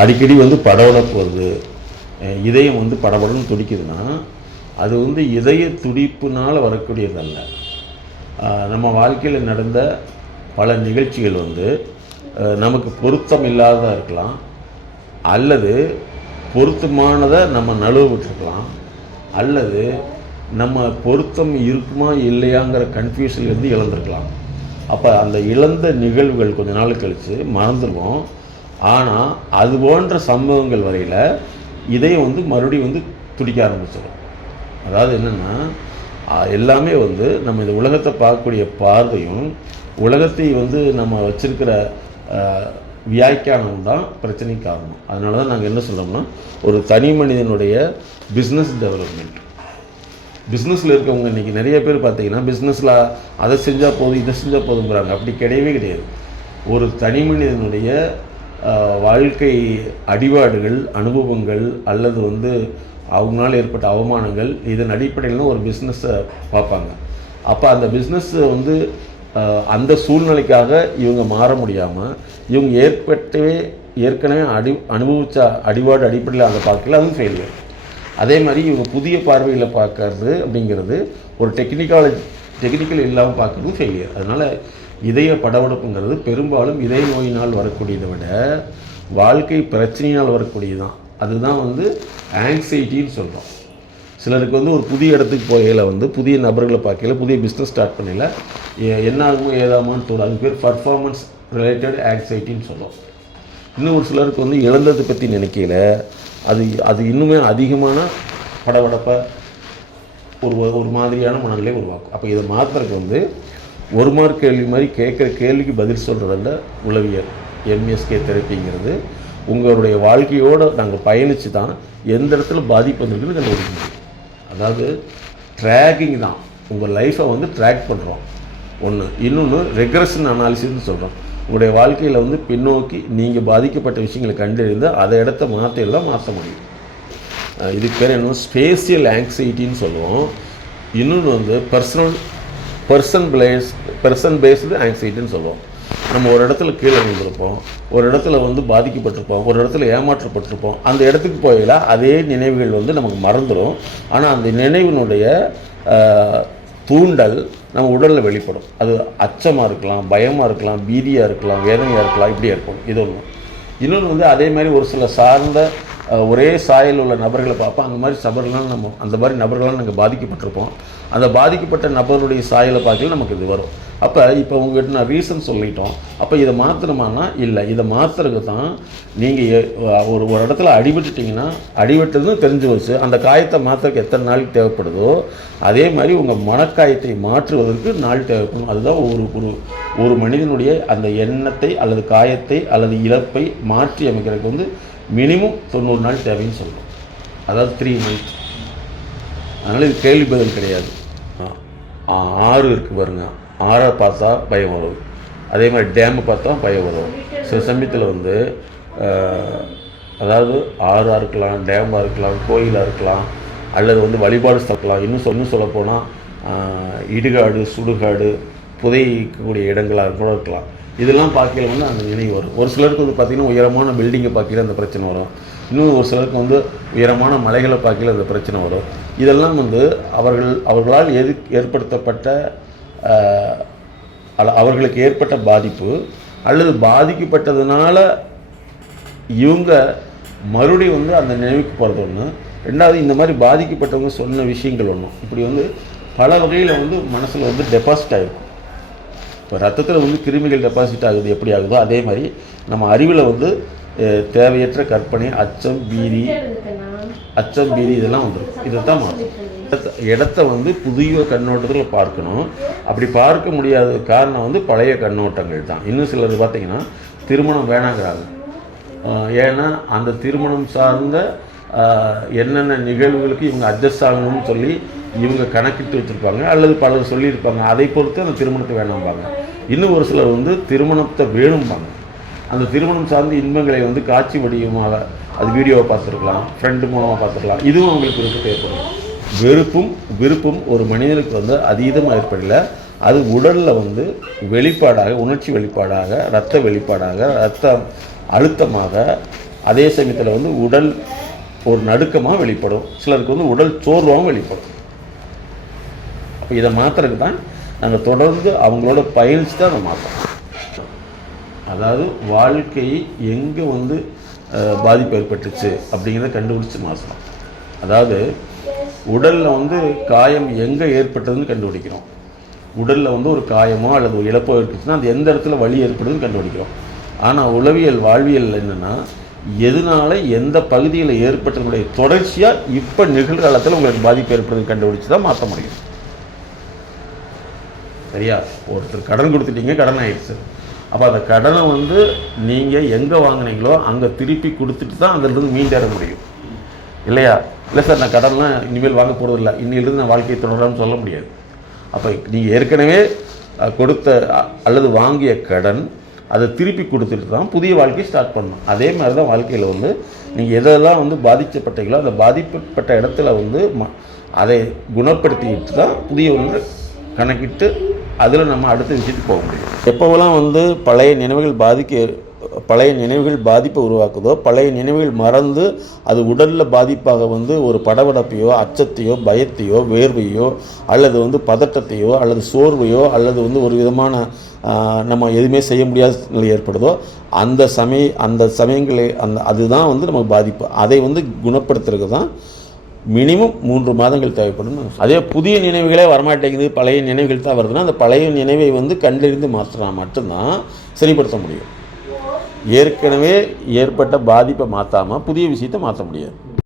அடிக்கடி வந்து படபடப்பு வருது, இதயம் வந்து படபடன்னு துடிக்குதுன்னா அது வந்து இதய துடிப்புனால் வரக்கூடியதல்ல. நம்ம வாழ்க்கையில் நடந்த பல நிகழ்ச்சிகள் வந்து நமக்கு பொருத்தம் இல்லாததாக இருக்கலாம், அல்லது பொருத்தமானதை நம்ம நழுவ விட்டுருக்கலாம், அல்லது நம்ம பொருத்தம் இருக்குமா இல்லையாங்கிற கன்ஃபியூஷன்லேருந்து இழந்திருக்கலாம். அப்போ அந்த இழந்த நிகழ்வுகள் கொஞ்ச நாள் கழித்து மறந்துடுவோம். ஆனால் அது போன்ற சம்பவங்கள் வரையில் இதயம் வந்து மறுபடியும் வந்து துடிக்க ஆரம்பிச்சிடும். அதாவது என்னென்னா, எல்லாமே வந்து நம்ம இந்த உலகத்தை பார்க்கக்கூடிய பார்வையும் உலகத்தை வந்து நம்ம வச்சிருக்கிற வியாக்கியானம் தான் பிரச்சனைக்கு காரணம். அதனால தான் நாங்கள் என்ன சொல்கிறோம்னா, ஒரு தனி மனிதனுடைய பிஸ்னஸ் டெவலப்மெண்ட், பிஸ்னஸில் இருக்கவங்க இன்றைக்கி நிறைய பேர் பார்த்திங்கன்னா பிஸ்னஸில் அதை செஞ்சால் போதும் இதை செஞ்சால் போதுங்கிறாங்க. அப்படி கிடையவே கிடையாது. ஒரு தனி மனிதனுடைய வாழ்க்கை அடிபாடுகள், அனுபவங்கள், அல்லது வந்து அவங்களால ஏற்பட்ட அவமானங்கள், இதன் அடிப்படையில் ஒரு பிஸ்னஸை பார்ப்பாங்க. அப்போ அந்த பிஸ்னஸை வந்து அந்த சூழ்நிலைக்காக இவங்க மாற முடியாமல் இவங்க ஏற்கனவே அனுபவித்த அடிபாடு அடிப்படையில் அதை பார்க்கல, அதுவும் ஃபெயிலியர். அதே மாதிரி இவங்க புதிய பார்வையில் பார்க்கறது அப்படிங்கிறது ஒரு டெக்னிக்கல் இல்லாமல் பார்க்குறதும் ஃபெயிலியர். அதனால் இதய படபடப்புங்கிறது பெரும்பாலும் இதய நோயினால் வரக்கூடியதை விட வாழ்க்கை பிரச்சனையினால் வரக்கூடியது தான். அதுதான் வந்து ஆங்ஸைட்டின்னு சொல்கிறோம். சிலருக்கு வந்து ஒரு புதிய இடத்துக்கு போகையில் வந்து புதிய நபர்களை பார்க்கல, புதிய பிஸ்னஸ் ஸ்டார்ட் பண்ணல, என்ன ஆகுமோ ஏதாமான்னு தோணும். அது பேர் பர்ஃபார்மன்ஸ் ரிலேட்டட் ஆங்ஸைட்டின்னு சொல்லுவோம். இன்னும் ஒரு சிலருக்கு வந்து இழந்ததை பற்றி நினைக்கல, அது இன்னுமே அதிகமான படபடப்பை ஒரு மாதிரியான மனநிலை உருவாக்கும். அப்போ இதை மாற்றுறதுக்கு வந்து ஒரு மார்க் கேள்வி மாதிரி கேட்குற கேள்விக்கு பதில் சொல்கிறதல்ல உளவியல், எம்எஸ்கே தெரப்பிங்கிறது. உங்களுடைய வாழ்க்கையோடு நாங்கள் பயணித்து தான் எந்த இடத்துல பாதிப்பு வந்துருக்குன்னு கண்டுபிடிக்க முடியும். அதாவது ட்ராக்கிங் தான், உங்கள் லைஃப்பை வந்து ட்ராக் பண்ணுறோம் ஒன்று. இன்னொன்று ரெக்ரெஷன் அனாலிசிஸ்ன்னு சொல்கிறோம். உங்களுடைய வாழ்க்கையில் வந்து பின்னோக்கி நீங்கள் பாதிக்கப்பட்ட விஷயங்களை கண்டறிந்து அதை இடத்த மாற்ற முடியும். இதுக்கு பேர் என்ன, ஸ்பேசியல் ஆங்ஸைட்டின்னு சொல்லுவோம். இன்னொன்று வந்து பர்சன் பேஸ்டு ஆங்ஸைட்டின்னு சொல்லுவோம். நம்ம ஒரு இடத்துல கீழே விழுந்திருப்போம், ஒரு இடத்துல வந்து பாதிக்கப்பட்டிருப்போம், ஒரு இடத்துல ஏமாற்றப்பட்டிருப்போம். அந்த இடத்துக்கு போயில அதே நினைவுகள் வந்து நமக்கு மறந்துடும். ஆனால் அந்த நினைவினுடைய தூண்டல் நம்ம உடலில் வெளிப்படும். அது அச்சமாக இருக்கலாம், பயமாக இருக்கலாம், பீதியாக இருக்கலாம், வேதனையாக இருக்கலாம், இப்படியே இருக்கும். இது ஒன்று. இன்னொன்று வந்து அதே மாதிரி ஒரு சில சார்ந்த ஒரே சாயல் உள்ள நபர்களை பார்ப்போம். அந்த மாதிரி நபர்களால் நாங்கள் பாதிக்கப்பட்டிருப்போம். அந்த பாதிக்கப்பட்ட நபருடைய சாயலை பார்க்கல நமக்கு இது வரும். அப்போ இப்போ உங்கள்கிட்ட நான் ரீசன் சொல்லிட்டோம். அப்போ இதை மாற்றணுமானா இல்லை, இதை மாற்றுறதுக்கு தான் நீங்கள் ஒரு இடத்துல அடிபட்டுட்டிங்கன்னா அடிபட்டதுன்னு தெரிஞ்சு வச்சு அந்த காயத்தை மாற்றுறதுக்கு எத்தனை நாள் தேவைப்படுதோ அதே மாதிரி உங்கள் மனக்காயத்தை மாற்றுவதற்கு நாள் தேவைப்படும். அதுதான் ஒரு மனிதனுடைய அந்த எண்ணத்தை அல்லது காயத்தை அல்லது இழப்பை மாற்றி அமைக்கிறதுக்கு வந்து மினிமம் 90 நாள் தேவைன்னு சொல்லுவோம். அதாவது 3 months. அதனால் இது கேள்வி பதில் கிடையாது. ஆறு இருக்குது பாருங்க, ஆறை பார்த்தா பயம் வரும். அதே மாதிரி டேமை பார்த்தா பயம் வரும். சில சமயத்தில் வந்து அதாவது ஆறாக இருக்கலாம், டேமாக இருக்கலாம், கோயிலாக இருக்கலாம், அல்லது வந்து வழிபாடு ஸ்தலம், இன்னும் சொல்லப்போனால் இடுகாடு, சுடுகாடு, புதைக்கக்கூடிய இடங்களாக கூட இருக்கலாம். இதெல்லாம் பார்க்கல வந்து அந்த நினைவு வரும். ஒரு சிலருக்கு வந்து பார்த்திங்கன்னா உயரமான பில்டிங்கை பார்க்கல அந்த பிரச்சனை வரும். இன்னும் ஒரு சிலருக்கு வந்து உயரமான மலைகளை பார்க்கல அந்த பிரச்சனை வரும். இதெல்லாம் வந்து அவர்களால் ஏற்படுத்தப்பட்ட அவர்களுக்கு ஏற்பட்ட பாதிப்பு அல்லது பாதிக்கப்பட்டதுனால இவங்க மறுபடியும் வந்து அந்த நினைவுக்கு போகிறது ஒன்று. ரெண்டாவது, இந்த மாதிரி பாதிக்கப்பட்டவங்க சொன்ன விஷயங்கள் ஒன்று இப்படி வந்து பல வகையில் வந்து மனசில் வந்து டெபாசிட் ஆகிருக்கும். இப்போ ரத்தத்தில் வந்து கிருமிகள் டெபாசிட் ஆகுது எப்படி ஆகுதோ அதே மாதிரி நம்ம அறிவில் வந்து தேவையற்ற கற்பனை, அச்சம், பீதி இதெல்லாம் வந்துடும். இதைத்தான் மாற்றும். இடத்த வந்து புதிய கண்ணோட்டத்தில் பார்க்கணும். அப்படி பார்க்க முடியாத காரணம் வந்து பழைய கண்ணோட்டங்கள் தான். இன்னும் சிலர் பார்த்திங்கன்னா திருமணம் வேணாங்கிறாங்க. ஏன்னா அந்த திருமணம் சார்ந்த என்னென்ன நிகழ்வுகளுக்கு இவங்க அட்ஜஸ்ட் ஆகணும்னு சொல்லி இவங்க கணக்கிட்டு வச்சுருப்பாங்க, அல்லது பலர் சொல்லியிருப்பாங்க. அதை பொறுத்து அந்த திருமணத்தை வேணாம்பாங்க. இன்னும் ஒரு சிலர் வந்து திருமணத்தை வேணும்பாங்க. அந்த திருமணம் சார்ந்த இன்பங்களை வந்து காட்சி வடிவமாக அது வீடியோவை பார்த்துருக்கலாம், ஃப்ரெண்டு மூலமாக பார்த்துருக்கலாம். இதுவும் அவங்களுக்கு ஏற்படும். விருப்பம் ஒரு மனிதனுக்கு வந்து அதீதமாக ஏற்படல. அது உடலில் வந்து வெளிப்பாடாக, உணர்ச்சி வெளிப்பாடாக, இரத்த வெளிப்பாடாக, இரத்த அழுத்தமாக அதே சமயத்தில் வந்து உடல் ஒரு நடுக்கமாக வெளிப்படும், சிலருக்கு வந்து உடல் சோர்வாகவும் வெளிப்படும். அப்போ இதை மாற்றுறதுக்கு தான் நாங்கள் தொடர்ந்து அவங்களோட பயணித்து தான் அதை மாற்றோம். அதாவது வாழ்க்கை எங்கே வந்து பாதிப்பு ஏற்பட்டுச்சு அப்படிங்கிறத கண்டுபிடிச்சி மாற்றணும். அதாவது உடலில் வந்து காயம் எங்கே ஏற்பட்டதுன்னு கண்டுபிடிக்கிறோம். உடலில் வந்து ஒரு காயமோ அல்லது ஒரு இழப்போ ஏற்பட்டுச்சுன்னா அது எந்த இடத்துல வலி ஏற்படுதுன்னு கண்டுபிடிக்கிறோம். ஆனால் உளவியல் வாழ்வியல் என்னென்னா எதனால எந்த பகுதியில் ஏற்பட்டதுடைய தொடர்ச்சியாக இப்போ நிகழ்காலத்தில் உங்களுக்கு பாதிப்பு ஏற்படுதுன்னு கண்டுபிடிச்சி தான் மாற்ற முடியும். சரியா? ஒருத்தர் கடன் கொடுத்துட்டீங்க, கடன் ஆயிடுச்சு. அப்போ அந்த கடனை வந்து நீங்கள் எங்கே வாங்கினீங்களோ அங்கே திருப்பி கொடுத்துட்டு தான் அதிலிருந்து மீண்டேற முடியும் இல்லையா? இல்லை சார் நான் கடன்லாம் இனிமேல் வாங்க போகிறதில்ல, இன்னிலிருந்து நான் வாழ்க்கையை தொடரான்னு சொல்ல முடியாது. அப்போ நீங்கள் ஏற்கனவே கொடுத்த அல்லது வாங்கிய கடன் அதை திருப்பி கொடுத்துட்டு தான் புதிய வாழ்க்கையை ஸ்டார்ட் பண்ணணும். அதே மாதிரி தான் வாழ்க்கையில் வந்து நீங்கள் எதெல்லாம் வந்து பாதிக்கப்பட்டீங்களோ அந்த பாதிக்கப்பட்ட இடத்துல வந்து அதை குணப்படுத்திக்கிட்டு தான் புதிய ஒன்று கணக்கிட்டு அதில் நம்ம அடுத்த விஷயத்துக்கு போக முடியும். எப்போவெல்லாம் வந்து பழைய நினைவுகள் பாதிப்பை உருவாக்குதோ, பழைய நினைவுகள் மறந்து அது உடலில் பாதிப்பாக வந்து ஒரு படபடப்பையோ அச்சத்தையோ பயத்தையோ வேர்வையோ அல்லது வந்து பதட்டத்தையோ அல்லது சோர்வையோ அல்லது வந்து ஒரு விதமான நம்ம எதுவுமே செய்ய முடியாத நிலை ஏற்படுதோ அந்த சமயங்களே அதுதான் வந்து நமக்கு பாதிப்பு. அதை வந்து குணப்படுத்துறதுக்கு தான் மினிமம் 3 மாதங்கள் தேவைப்படும். அதே புதிய நினைவுகளே வரமாட்டேங்குது, பழைய நினைவுகள் தான் வருதுன்னா அந்த பழைய நினைவை வந்து கண்டறிந்து மாற்றினா மட்டும்தான் சரிப்படுத்த முடியும். ஏற்கனவே ஏற்பட்ட பாதிப்பை மாற்றாமல் புதிய விஷயத்தை மாற்ற முடியாது.